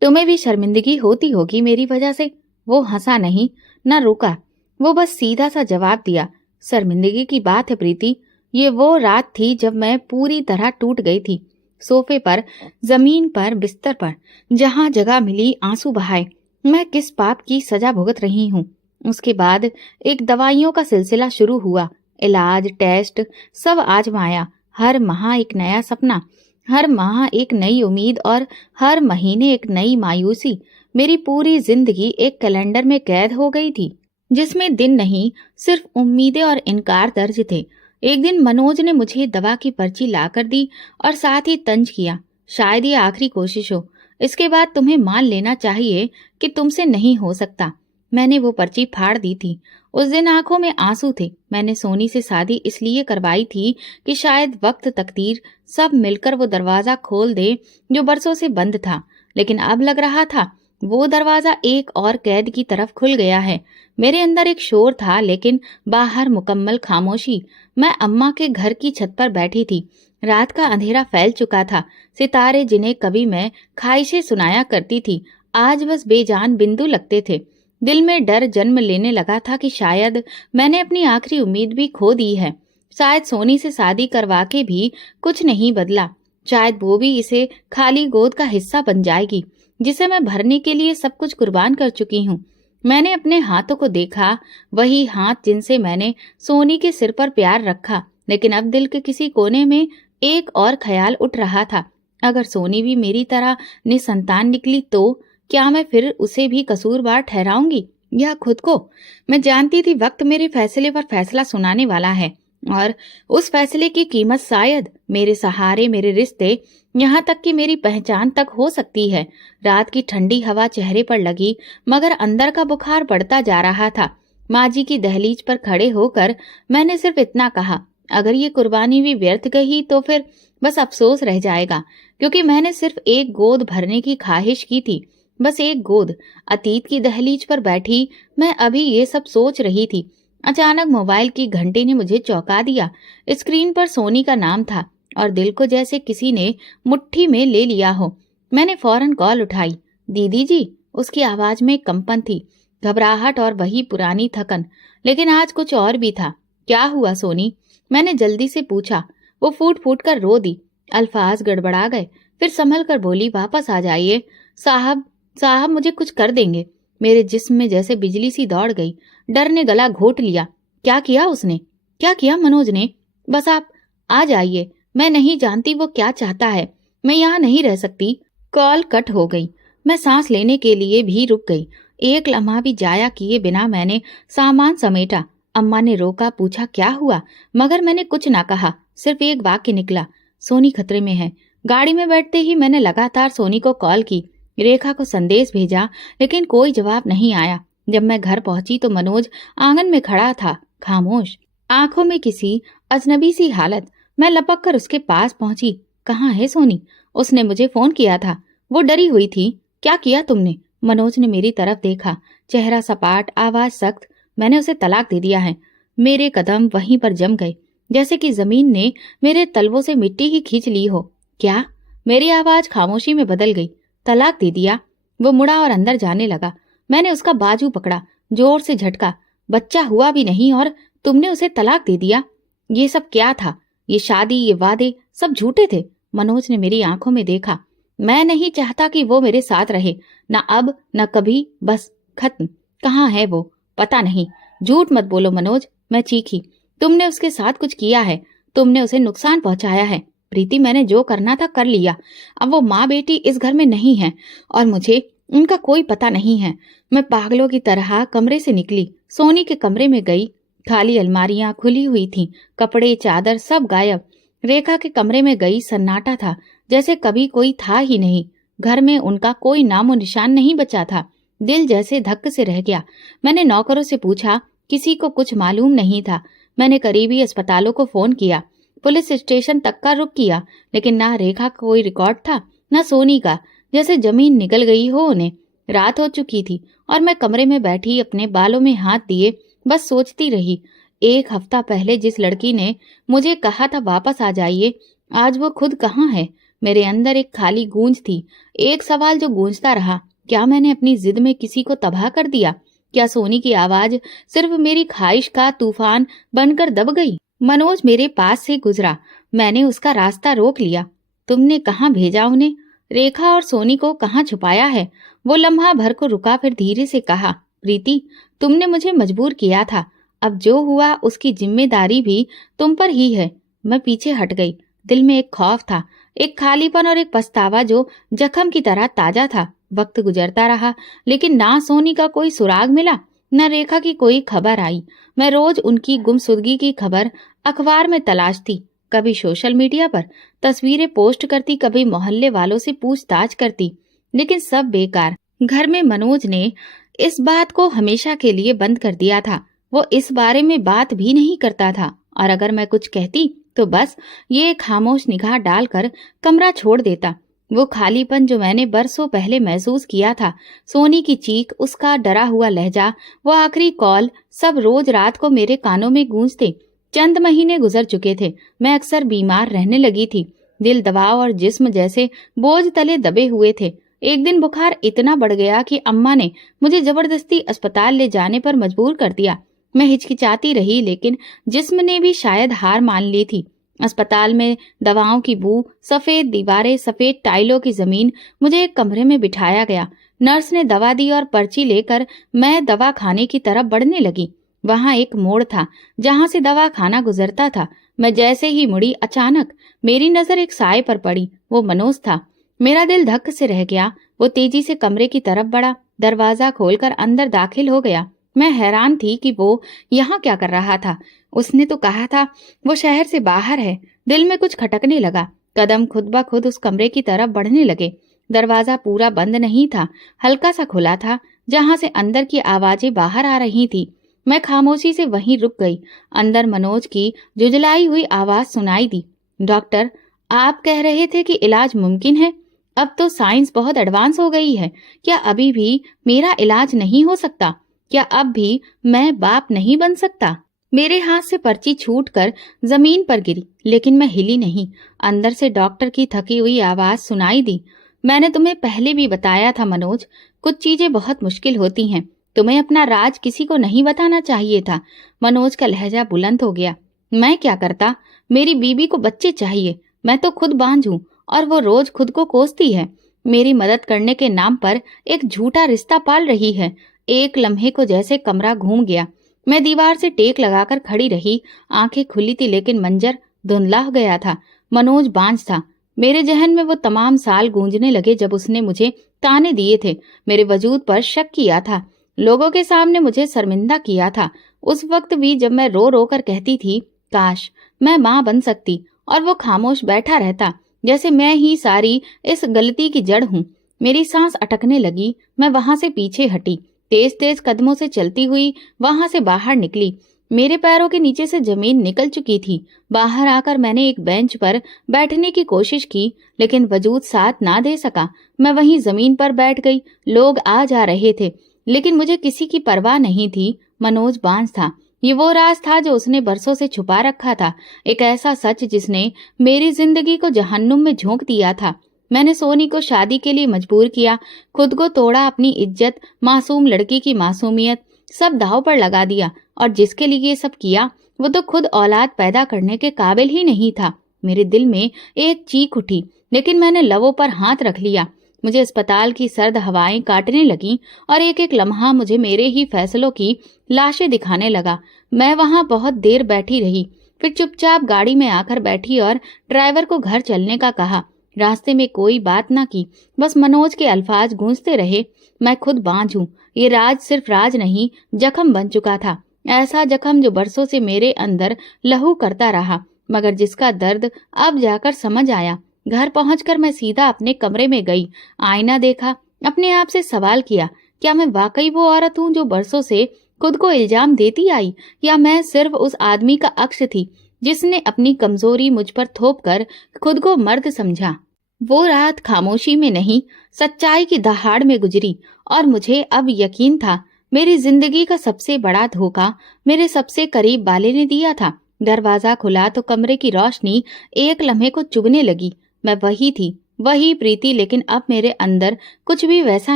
तुम्हें भी शर्मिंदगी होती होगी मेरी वजह से। वो हंसा नहीं, न रुका। वो बस सीधा सा जवाब दिया, शर्मिंदगी की बात है प्रीति, ये वो रात थी जब मैं पूरी तरह टूट गई थी। सोफे पर, जमीन पर, बिस्तर पर, जहां जगह मिली आंसू बहाए। मैं किस पाप की सजा भुगत रही हूँ। उसके बाद एक दवाइयों का सिलसिला शुरू हुआ। इलाज, टेस्ट, सब आजमाया। हर माह एक नया सपना, हर माह एक नई उम्मीद और हर महीने एक नई मायूसी। मेरी पूरी जिंदगी एक कैलेंडर में कैद हो गई थी जिसमें दिन नहीं, सिर्फ उम्मीदें और इनकार दर्ज थे। एक दिन मनोज ने मुझे दवा की पर्ची लाकर दी और साथ ही तंज किया, शायद ये आखिरी कोशिश हो, इसके बाद तुम्हें मान लेना चाहिए कि तुमसे नहीं हो सकता। मैंने वो पर्ची फाड़ दी थी। उस दिन आंखों में आंसू थे। मैंने सोनी से शादी इसलिए करवाई थी कि शायद वक्त, तकदीर सब मिलकर वो दरवाजा खोल दे जो बरसों से बंद था। लेकिन अब लग रहा था वो दरवाजा एक और कैद की तरफ खुल गया है। मेरे अंदर एक शोर था, लेकिन बाहर मुकम्मल खामोशी। मैं अम्मा के घर की छत पर बैठी थी। रात का अंधेरा फैल चुका था। सितारे जिन्हें कभी मैं ख्वाहिशें सुनाया करती थी, आज बस बेजान बिंदु लगते थे। दिल में डर जन्म लेने लगा था कि शायद मैंने अपनी आखिरी उम्मीद भी खो दी है। शायद सोनी से शादी करवा के भी कुछ नहीं बदला। शायद वो भी इसे खाली गोद का हिस्सा बन जाएगी, जिसे मैं भरने के लिए सब कुछ कुर्बान कर चुकी हूँ। मैंने अपने हाथों को देखा, वही हाथ जिनसे मैंने सोनी के सिर पर प्यार रखा। लेकिन अब दिल के किसी कोने में एक और ख्याल उठ रहा था, अगर सोनी भी मेरी तरह निसंतान निकली तो क्या मैं फिर उसे भी कसूरवार ठहराऊंगी या खुद को? मैं जानती थी वक्त मेरे फैसले पर फैसला सुनाने वाला है, और उस फैसले की कीमत शायद मेरे सहारे, मेरे रिश्ते, यहाँ तक कि मेरी पहचान तक हो सकती है। रात की ठंडी हवा चेहरे पर लगी, मगर अंदर का बुखार बढ़ता जा रहा था। माँ जी की दहलीज पर खड़े होकर मैंने सिर्फ इतना कहा, अगर ये कुर्बानी भी व्यर्थ गई तो फिर बस अफसोस रह जाएगा, क्योंकि मैंने सिर्फ एक गोद भरने की ख्वाहिश की थी, बस एक गोद। अतीत की दहलीज पर बैठी मैं अभी ये सब सोच रही थी। अचानक मोबाइल की घंटी ने मुझे चौंका दिया। स्क्रीन पर सोनी का नाम था और दिल को जैसे किसी ने मुट्ठी में ले लिया हो। मैंने फौरन कॉल उठाई। दीदी जी, उसकी आवाज में कंपन थी, घबराहट और वही पुरानी थकन। लेकिन आज कुछ और भी था। क्या हुआ सोनी? मैंने जल्दी से पूछा। वो फूट फूट कर रो दी। अल्फाज गड़बड़ा गए, फिर संभल कर बोली, वापस आ जाइए साहब, साहब मुझे कुछ कर देंगे। मेरे जिस्म में जैसे बिजली सी दौड़ गई। डर ने गला घोट लिया। क्या किया उसने? क्या किया मनोज ने? बस आप आ जाइए, मैं नहीं जानती वो क्या चाहता है। मैं यहाँ नहीं रह सकती। कॉल कट हो गई। मैं सांस लेने के लिए भी रुक गई। एक लम्हा भी जाया किए बिना मैंने सामान समेटा। अम्मा ने रोका, पूछा क्या हुआ, मगर मैंने कुछ ना कहा। सिर्फ एक वाक्य निकला, सोनी खतरे में है। गाड़ी में बैठते ही मैंने लगातार सोनी को कॉल की, रेखा को संदेश भेजा, लेकिन कोई जवाब नहीं आया। जब मैं घर पहुंची तो मनोज आंगन में खड़ा था, खामोश, आंखों में किसी अजनबी सी हालत। मैं लपक कर उसके पास पहुंची। कहाँ है सोनी? उसने मुझे फोन किया था। वो डरी हुई थी। क्या किया तुमने? मनोज ने मेरी तरफ देखा, चेहरा सपाट, आवाज सख्त। मैंने उसे तलाक दे दिया है। मेरे कदम वहीं पर जम गए, जैसे कि जमीन ने मेरे तलवों से मिट्टी ही खींच ली हो। क्या? मेरी आवाज खामोशी में बदल गई। तलाक दे दिया? वो मुड़ा और अंदर जाने लगा। मैंने उसका बाजू पकड़ा, जोर से झटका। बच्चा हुआ भी नहीं और तुमने उसे तलाक दे दिया? ये सब क्या था? ये शादी, ये वादे सब झूठे थे। मनोज ने मेरी आंखों में देखा। मैं नहीं चाहता कि वो मेरे साथ रहे, ना अब ना कभी, बस खत्म। कहाँ है वो? पता नहीं। झूठ मत बोलो मनोज, मैं चीखी। तुमने उसके साथ कुछ किया है, तुमने उसे नुकसान पहुंचाया है। प्रीति, मैंने जो करना था कर लिया। अब वो माँ बेटी इस घर में नहीं है और मुझे उनका कोई पता नहीं है। मैं पागलों की तरह कमरे से निकली, सोनी के कमरे में गई। खाली अलमारियां खुली हुई थीं, कपड़े चादर सब गायब। रेखा के कमरे में गई, सन्नाटा था, जैसे कभी कोई था ही नहीं। घर में उनका कोई नामो निशान नहीं बचा था। दिल जैसे धक्क से रह गया। मैंने नौकरों से पूछा, किसी को कुछ मालूम नहीं था। मैंने करीबी अस्पतालों को फोन किया, पुलिस स्टेशन तक का रुख किया, लेकिन ना रेखा का कोई रिकॉर्ड था, ना सोनी का, जैसे जमीन निगल गई हो उन्हें। रात हो चुकी थी और मैं कमरे में बैठी अपने बालों में हाथ दिए बस सोचती रही। एक हफ्ता पहले जिस लड़की ने मुझे कहा था वापस आ जाइए, आज वो खुद कहाँ है? मेरे अंदर एक खाली गूंज थी, एक सवाल जो गूंजता रहा, क्या मैंने अपनी जिद में किसी को तबाह कर दिया? क्या सोनी की आवाज सिर्फ मेरी ख्वाहिश का तूफान बनकर दब गई? मनोज मेरे पास से गुजरा। मैंने उसका रास्ता रोक लिया। तुमने कहाँ भेजा उन्हें? रेखा और सोनी को कहाँ छुपाया है? वो लम्हा भर को रुका, फिर धीरे से कहा, प्रीति, तुमने मुझे मजबूर किया था। अब जो हुआ उसकी जिम्मेदारी भी तुम पर ही है। मैं पीछे हट गई। दिल में एक खौफ था, एक खालीपन और एक पछतावा जो जख्म की तरह ताजा था। वक्त गुजरता रहा, लेकिन ना सोनी का कोई सुराग मिला, न रेखा की कोई खबर आई। मैं रोज उनकी गुमशुदगी की खबर अखबार में तलाशती, कभी सोशल मीडिया पर तस्वीरें पोस्ट करती, कभी मोहल्ले वालों से पूछताछ करती, लेकिन सब बेकार। घर में मनोज ने इस बात को हमेशा के लिए बंद कर दिया था। वो इस बारे में बात भी नहीं करता था, और अगर मैं कुछ कहती तो बस ये खामोश निगाह डालकर कमरा छोड़ देता। वो खालीपन जो मैंने बरसों पहले महसूस किया था, सोनी की चीख, उसका डरा हुआ लहजा, वो आखिरी कॉल, सब रोज रात को मेरे कानों में गूंजते। चंद महीने गुजर चुके थे। मैं अक्सर बीमार रहने लगी थी। दिल दबाव और जिस्म जैसे बोझ तले दबे हुए थे। एक दिन बुखार इतना बढ़ गया कि अम्मा ने मुझे जबरदस्ती अस्पताल ले जाने पर मजबूर कर दिया। मैं हिचकिचाती रही, लेकिन जिस्म ने भी शायद हार मान ली थी। अस्पताल में दवाओं की बू, सफेद दीवारें, सफेद टाइलों की जमीन। मुझे एक कमरे में बिठाया गया। नर्स ने दवा दी और पर्ची लेकर मैं दवा खाने की तरफ बढ़ने लगी। वहां एक मोड़ था जहां से दवा खाना गुजरता था। मैं जैसे ही मुड़ी, अचानक मेरी नजर एक साए पर पड़ी। वो मनोज था। मेरा दिल धक्क से रह गया। वो तेजी से कमरे की तरफ बढ़ा, दरवाजा खोलकर अंदर दाखिल हो गया। मैं हैरान थी कि वो यहाँ क्या कर रहा था। उसने तो कहा था वो शहर से बाहर है। दिल में कुछ खटकने लगा। कदम खुद ब खुद उस कमरे की तरफ बढ़ने लगे। दरवाजा पूरा बंद नहीं था, हल्का सा खुला था, जहां से अंदर की आवाजें बाहर आ रही थी। मैं खामोशी से वहीं रुक गई। अंदर मनोज की जुजलाई हुई आवाज सुनाई दी। डॉक्टर, आप कह रहे थे कि इलाज मुमकिन है। अब तो साइंस बहुत एडवांस हो गई है। क्या अभी भी मेरा इलाज नहीं हो सकता? क्या अब भी मैं बाप नहीं बन सकता? मेरे हाथ से पर्ची छूटकर जमीन पर गिरी, लेकिन मैं हिली नहीं। अंदर से डॉक्टर की थकी हुई आवाज सुनाई दी। मैंने तुम्हें पहले भी बताया था मनोज, कुछ चीजें बहुत मुश्किल होती हैं। तुम्हें अपना राज किसी को नहीं बताना चाहिए था। मनोज का लहजा बुलंद हो गया। मैं क्या करता? मेरी बीबी को बच्चे चाहिए। मैं तो खुद बांझ हूं और वो रोज खुद को कोसती है। मेरी मदद करने के नाम पर एक झूठा रिश्ता पाल रही है। एक लम्हे को जैसे कमरा घूम गया। मैं दीवार से टेक लगाकर खड़ी रही। आंखें खुली थी, लेकिन मंजर धुंधला हो गया था। मनोज बांझ था। मेरे जहन में वो तमाम साल गूंजने लगे जब उसने मुझे ताने दिए थे, मेरे वजूद पर शक किया था, लोगों के सामने मुझे शर्मिंदा किया था। उस वक्त भी जब मैं रो रो कर कहती थी काश मैं माँ बन सकती, और वो खामोश बैठा रहता, जैसे मैं ही सारी इस गलती की जड़ हूँ। मेरी सांस अटकने लगी। मैं वहां से पीछे हटी, तेज तेज कदमों से चलती हुई वहां से बाहर निकली। मेरे पैरों के नीचे से जमीन निकल चुकी थी। बाहर आकर मैंने एक बेंच पर बैठने की कोशिश की, लेकिन वजूद साथ ना दे सका। मैं वहीं जमीन पर बैठ गई। लोग आ जा रहे थे, लेकिन मुझे किसी की परवाह नहीं थी। मनोज बांझ था। ये वो राज था जो उसने बरसों से छुपा रखा था, एक ऐसा सच जिसने मेरी जिंदगी को जहन्नुम में झोंक दिया था। मैंने सोनी को शादी के लिए मजबूर किया, खुद को तोड़ा, अपनी इज्जत, मासूम लड़की की मासूमियत, सब दांव पर लगा दिया। और जिसके लिए ये सब किया, वो तो खुद औलाद पैदा करने के काबिल ही नहीं था। मेरे दिल में एक चीख उठी, लेकिन मैंने लबों पर हाथ रख लिया। मुझे अस्पताल की सर्द हवाएं काटने लगीं और एक एक लम्हा मुझे मेरे ही फैसलों की लाशें दिखाने लगा। मैं वहां बहुत देर बैठी रही, फिर चुपचाप गाड़ी में आकर बैठी और ड्राइवर को घर चलने का कहा। रास्ते में कोई बात ना की, बस मनोज के अल्फाज गूंजते रहे। मैं खुद बांझ हूँ। ये राज सिर्फ राज नहीं, जख्म बन चुका था। ऐसा जख्म जो बरसों से मेरे अंदर लहू करता रहा, मगर जिसका दर्द अब जाकर समझ आया। घर पहुंचकर मैं सीधा अपने कमरे में गई। आईना देखा, अपने आप से सवाल किया, क्या मैं वाकई वो औरत हूँ जो बरसों से खुद को इल्जाम देती आई, या मैं सिर्फ उस आदमी का अक्स थी जिसने अपनी कमजोरी मुझ पर थोप कर खुद को मर्द समझा। वो रात खामोशी में नहीं, सच्चाई की दहाड़ में गुजरी, और मुझे अब यकीन था मेरी जिंदगी का सबसे बड़ा धोखा मेरे सबसे करीब वाले ने दिया था। दरवाजा खुला तो कमरे की रोशनी एक लम्हे को चुभने लगी। मैं वही थी, वही प्रीति, लेकिन अब मेरे अंदर कुछ भी वैसा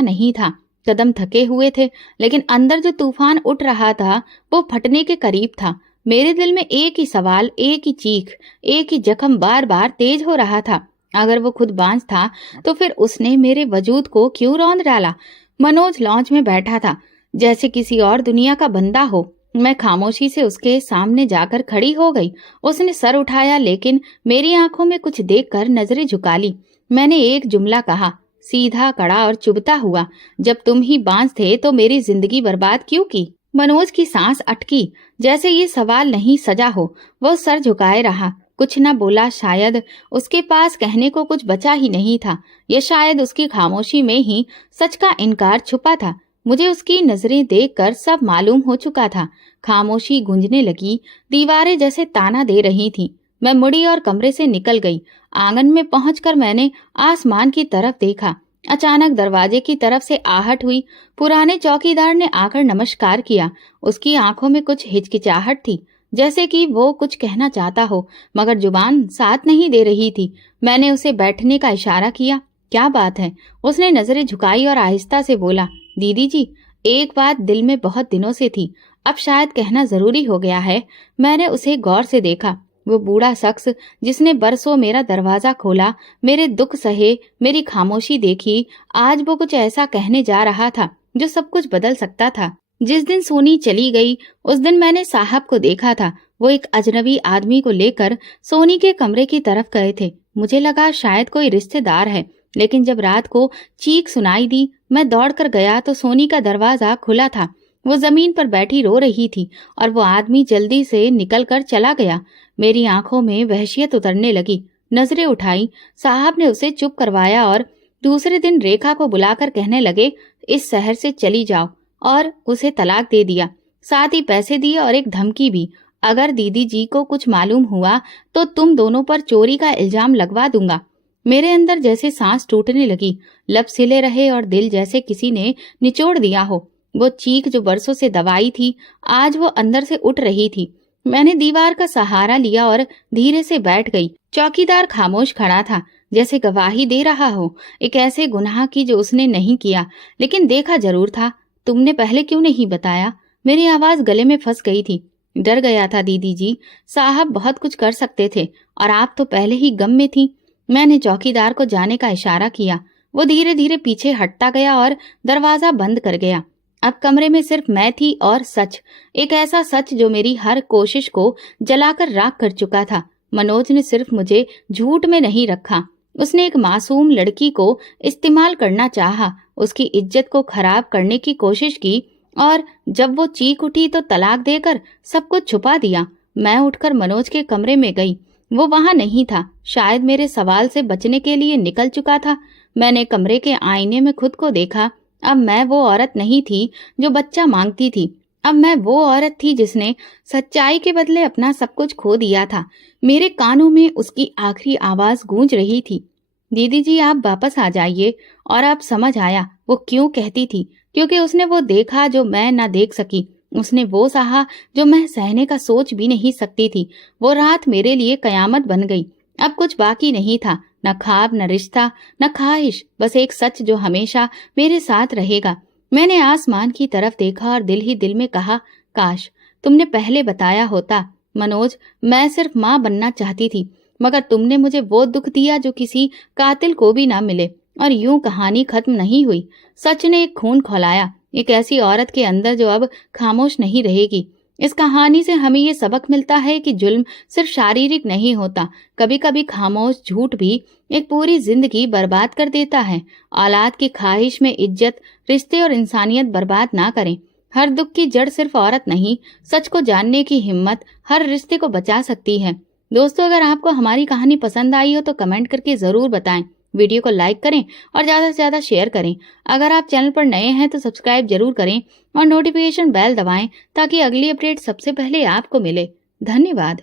नहीं था। कदम थके हुए थे, लेकिन अंदर जो तूफान उठ रहा था वो फटने के करीब था। मेरे दिल में एक ही सवाल, एक ही चीख, एक ही जख्म बार बार तेज हो रहा था। अगर वो खुद बांझ था तो फिर उसने मेरे वजूद को क्यों रौंद डाला? मनोज लॉन्च में बैठा था, जैसे किसी और दुनिया का बंदा हो। मैं खामोशी से उसके सामने जाकर खड़ी हो गई। उसने सर उठाया, लेकिन मेरी आंखों में कुछ देखकर नजरें झुका ली। मैंने एक जुमला कहा, सीधा, कड़ा और चुभता हुआ, जब तुम ही बांझ थे तो मेरी जिंदगी बर्बाद क्यों की? मनोज की सांस अटकी, जैसे ये सवाल नहीं सजा हो। वो सर झुकाए रहा, कुछ न बोला। शायद उसके पास कहने को कुछ बचा ही नहीं था, या शायद उसकी खामोशी में ही सच का इनकार छुपा था। मुझे उसकी नजरें देखकर सब मालूम हो चुका था। खामोशी गूंजने लगी, दीवारें जैसे ताना दे रही थीं। मैं मुड़ी और कमरे से निकल गई। आंगन में पहुंचकर मैंने आसमान की तरफ देखा। अचानक दरवाजे की तरफ से आहट हुई। पुराने चौकीदार ने आकर नमस्कार किया। उसकी आंखों में कुछ हिचकिचाहट थी। जैसे कि वो कुछ कहना चाहता हो, मगर जुबान साथ नहीं दे रही थी। मैंने उसे बैठने का इशारा किया। क्या बात है? उसने नजरें झुकाई और आहिस्ता से बोला, दीदी जी, एक बात दिल में बहुत दिनों से थी, अब शायद कहना जरूरी हो गया है। मैंने उसे गौर से देखा। वो बूढ़ा शख्स जिसने बरसों मेरा दरवाजा खोला, मेरे दुख सहे, मेरी खामोशी देखी, आज वो कुछ ऐसा कहने जा रहा था जो सब कुछ बदल सकता था। जिस दिन सोनी चली गई, उस दिन मैंने साहब को देखा था। वो एक अजनबी आदमी को लेकर सोनी के कमरे की तरफ गए थे। मुझे लगा शायद कोई रिश्तेदार है, लेकिन जब रात को चीख सुनाई दी, मैं दौड़कर गया तो सोनी का दरवाजा खुला था। वो जमीन पर बैठी रो रही थी और वो आदमी जल्दी से निकलकर चला गया। मेरी आंखों में वहशियत उतरने लगी। नजरें उठाई, साहब ने उसे चुप करवाया और दूसरे दिन रेखा को बुलाकर कहने लगे, इस शहर से चली जाओ, और उसे तलाक दे दिया। साथ ही पैसे दिए और एक धमकी भी, अगर दीदी जी को कुछ मालूम हुआ तो तुम दोनों पर चोरी का इल्जाम लगवा दूंगा। मेरे अंदर जैसे सांस टूटने लगी, लब सिले रहे और दिल जैसे किसी ने निचोड़ दिया हो। वो चीख जो बरसों से दबाई थी, आज वो अंदर से उठ रही थी। मैंने दीवार का सहारा लिया और धीरे से बैठ गई। चौकीदार खामोश खड़ा था, जैसे गवाही दे रहा हो एक ऐसे गुनाह की जो उसने नहीं किया, लेकिन देखा जरूर था। तुमने पहले क्यों नहीं बताया? मेरी आवाज गले में फंस गई थी। डर गया था दीदी जी, साहब बहुत कुछ कर सकते थे और आप तो पहले ही गम में थी। मैंने चौकीदार को जाने का इशारा किया। वो धीरे धीरे पीछे हटता गया और दरवाजा बंद कर गया। अब कमरे में सिर्फ मैं थी और सच, एक ऐसा सच जो मेरी हर कोशिश को जलाकर राख कर चुका था। मनोज ने सिर्फ मुझे झूठ में नहीं रखा, उसने एक मासूम लड़की को इस्तेमाल करना चाहा, उसकी इज्जत को खराब करने की कोशिश की, और जब वो चीख उठी तो तलाक देकर सब कुछ छुपा दिया। मैं उठकर मनोज के कमरे में गई। वो वहां नहीं था, शायद मेरे सवाल से बचने के लिए निकल चुका था। मैंने कमरे के आईने में खुद को देखा। अब मैं वो औरत नहीं थी जो बच्चा मांगती थी। अब मैं वो औरत थी जिसने सच्चाई के बदले अपना सब कुछ खो दिया था। मेरे कानों में उसकी आखिरी आवाज गूंज रही थी, दीदी जी आप वापस आ जाइए। और अब समझ आया वो क्यों कहती थी, क्योंकि उसने वो देखा जो मैं ना देख सकी। उसने वो सहा जो मैं सहने का सोच भी नहीं सकती थी। वो रात मेरे लिए कयामत बन गई। अब कुछ बाकी नहीं था, न ख्वाब, न रिश्ता, न ख्वाहिश, बस एक सच जो हमेशा मेरे साथ रहेगा। मैंने आसमान की तरफ देखा और दिल ही दिल में कहा, काश तुमने पहले बताया होता। मनोज, मैं सिर्फ माँ बनना चाहती थी, मगर तुमने मुझे वो दुख दिया जो किसी कातिल को भी ना मिले। और यूं कहानी खत्म नहीं हुई। सच ने एक खून खौलाया, एक ऐसी औरत के अंदर जो अब खामोश नहीं रहेगी। इस कहानी से हमें ये सबक मिलता है कि जुल्म सिर्फ शारीरिक नहीं होता, कभी कभी खामोश झूठ भी एक पूरी जिंदगी बर्बाद कर देता है। औलाद की ख्वाहिश में इज्जत, रिश्ते और इंसानियत बर्बाद ना करें। हर दुख की जड़ सिर्फ औरत नहीं, सच को जानने की हिम्मत हर रिश्ते को बचा सकती है। दोस्तों, अगर आपको हमारी कहानी पसंद आई हो तो कमेंट करके जरूर बताएं। वीडियो को लाइक करें और ज़्यादा से ज़्यादा शेयर करें। अगर आप चैनल पर नए हैं तो सब्सक्राइब जरूर करें और नोटिफिकेशन बेल दबाएं ताकि अगली अपडेट सबसे पहले आपको मिले। धन्यवाद।